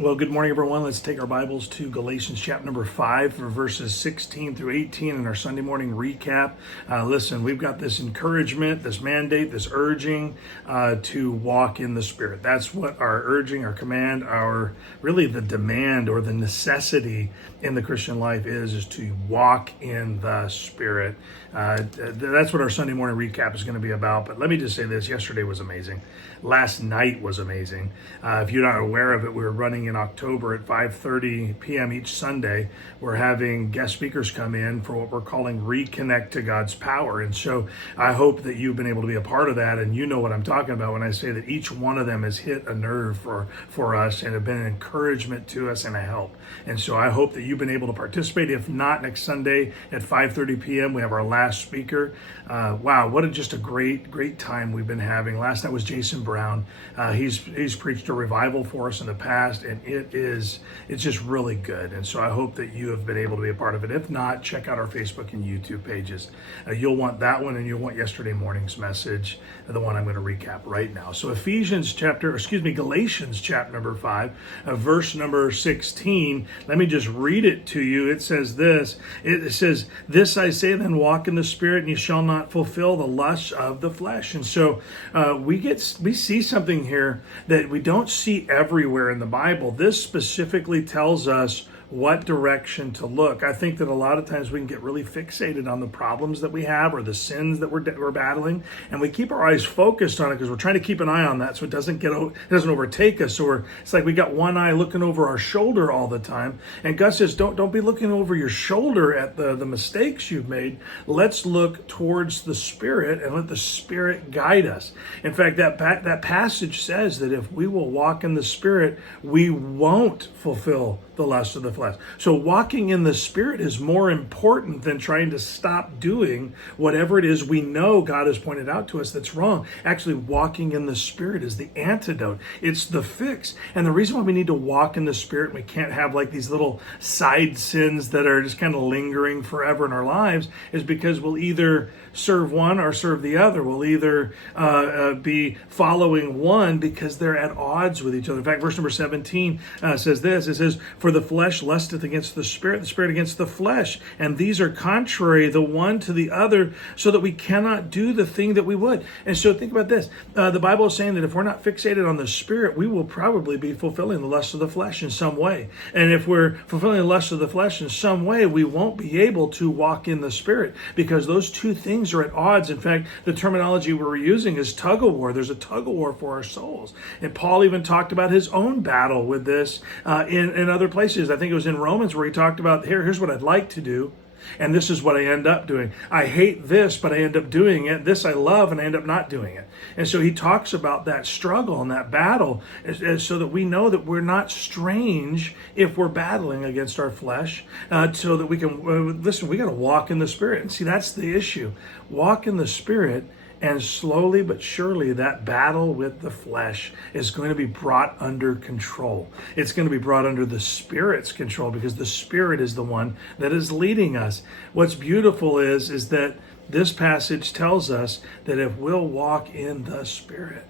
Well, good morning, everyone. Let's take our Bibles to Galatians chapter number 5 for verses 16 through 18 in our Sunday morning recap. Listen, we've got this encouragement, this mandate, this urging to walk in the Spirit. That's what our urging, our command, our really the demand or the necessity in the Christian life is to walk in the Spirit. That's what our Sunday morning recap is going to be about. But let me just say this. Yesterday was amazing. Last night was amazing. If you're not aware of it, we were running in October at 5:30 p.m. each Sunday. We're having guest speakers come in for what we're calling Reconnect to God's Power. And so I hope that you've been able to be a part of that, and you know what I'm talking about when I say that each one of them has hit a nerve for us and have been an encouragement to us and a help. And so I hope that you've been able to participate. If not, next Sunday at 5:30 p.m. we have our last speaker. Wow, what just a great time we've been having. Last night was Jason Brown. He's preached a revival for us in the past, and it's just really good. And so I hope that you have been able to be a part of it. If not, check out our Facebook and YouTube pages. You'll want that one, and you'll want yesterday morning's message, the one I'm going to recap right now. So Galatians chapter number 5, verse number 16. Let me just read it to you. It says this. It says, "This I say then, walk in the Spirit, and you shall not fulfill the lusts of the flesh." And so we see something here that we don't see everywhere in the Bible. This specifically tells us what direction to look. I think that a lot of times we can get really fixated on the problems that we have or the sins that we're battling, and we keep our eyes focused on it because we're trying to keep an eye on that so it doesn't overtake us. Or it's like we got one eye looking over our shoulder all the time. And God says, don't be looking over your shoulder at the mistakes you've made. Let's look towards the Spirit and let the Spirit guide us. In fact, that passage says that if we will walk in the Spirit, we won't fulfill the lust of the flesh. So walking in the Spirit is more important than trying to stop doing whatever it is we know God has pointed out to us that's wrong. Actually, walking in the Spirit is the antidote. It's the fix. And the reason why we need to walk in the Spirit, we can't have like these little side sins that are just kind of lingering forever in our lives, is because we'll either serve one or serve the other. We'll either be following one because they're at odds with each other. In fact, verse number 17 says this. It says, "For the flesh lusteth against the Spirit against the flesh. And these are contrary the one to the other, so that we cannot do the thing that we would." And so think about this. The Bible is saying that if we're not fixated on the Spirit, we will probably be fulfilling the lust of the flesh in some way. And if we're fulfilling the lust of the flesh in some way, we won't be able to walk in the Spirit because those two things are at odds. In fact, the terminology we're using is tug of war. There's a tug of war for our souls. And Paul even talked about his own battle with this in other places. I think it was in Romans where he talked about, here's what I'd like to do, and this is what I end up doing. I hate this, but I end up doing it. This I love, and I end up not doing it. And so he talks about that struggle and that battle so that we know that we're not strange if we're battling against our flesh, so that we can, listen, we got to walk in the Spirit. And see, that's the issue. Walk in the Spirit, and slowly but surely that battle with the flesh is going to be brought under control. It's going to be brought under the Spirit's control because the Spirit is the one that is leading us. What's beautiful is that this passage tells us that if we'll walk in the Spirit,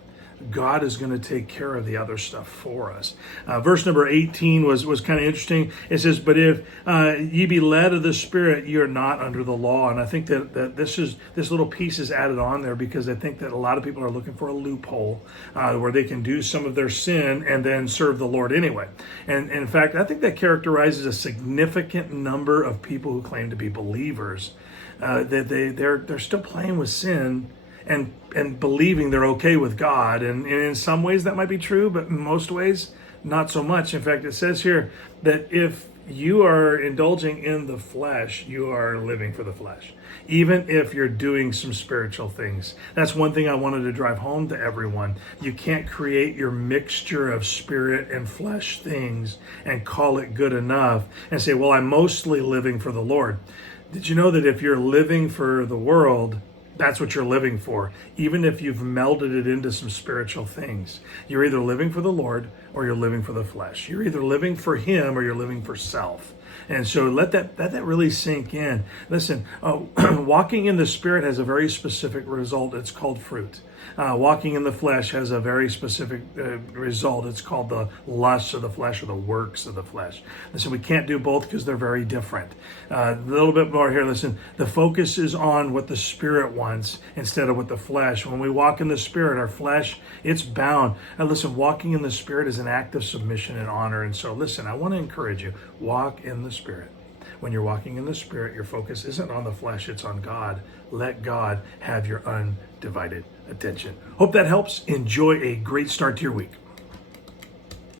God is going to take care of the other stuff for us. Verse number 18 was kind of interesting. It says, "But if ye be led of the Spirit, ye are not under the law." And I think that this little piece is added on there because I think that a lot of people are looking for a loophole where they can do some of their sin and then serve the Lord anyway. And in fact, I think that characterizes a significant number of people who claim to be believers. That they're still playing with sin and believing they're okay with God. And in some ways that might be true, but in most ways, not so much. In fact, it says here that if you are indulging in the flesh, you are living for the flesh, even if you're doing some spiritual things. That's one thing I wanted to drive home to everyone. You can't create your mixture of spirit and flesh things and call it good enough and say, well, I'm mostly living for the Lord. Did you know that if you're living for the world, that's what you're living for, even if you've melded it into some spiritual things? You're either living for the Lord or you're living for the flesh. You're either living for Him or you're living for self. And so let that really sink in. Listen, walking in the Spirit has a very specific result. It's called fruit. Walking in the flesh has a very specific result. It's called the lusts of the flesh or the works of the flesh. Listen, we can't do both because they're very different. A little bit more here. Listen, the focus is on what the Spirit wants instead of what the flesh. When we walk in the Spirit, our flesh, it's bound. And listen, walking in the Spirit is an act of submission and honor. And so listen, I want to encourage you, walk in the Spirit. When you're walking in the Spirit, your focus isn't on the flesh, it's on God. Let God have your undivided attention. Hope that helps. Enjoy a great start to your week.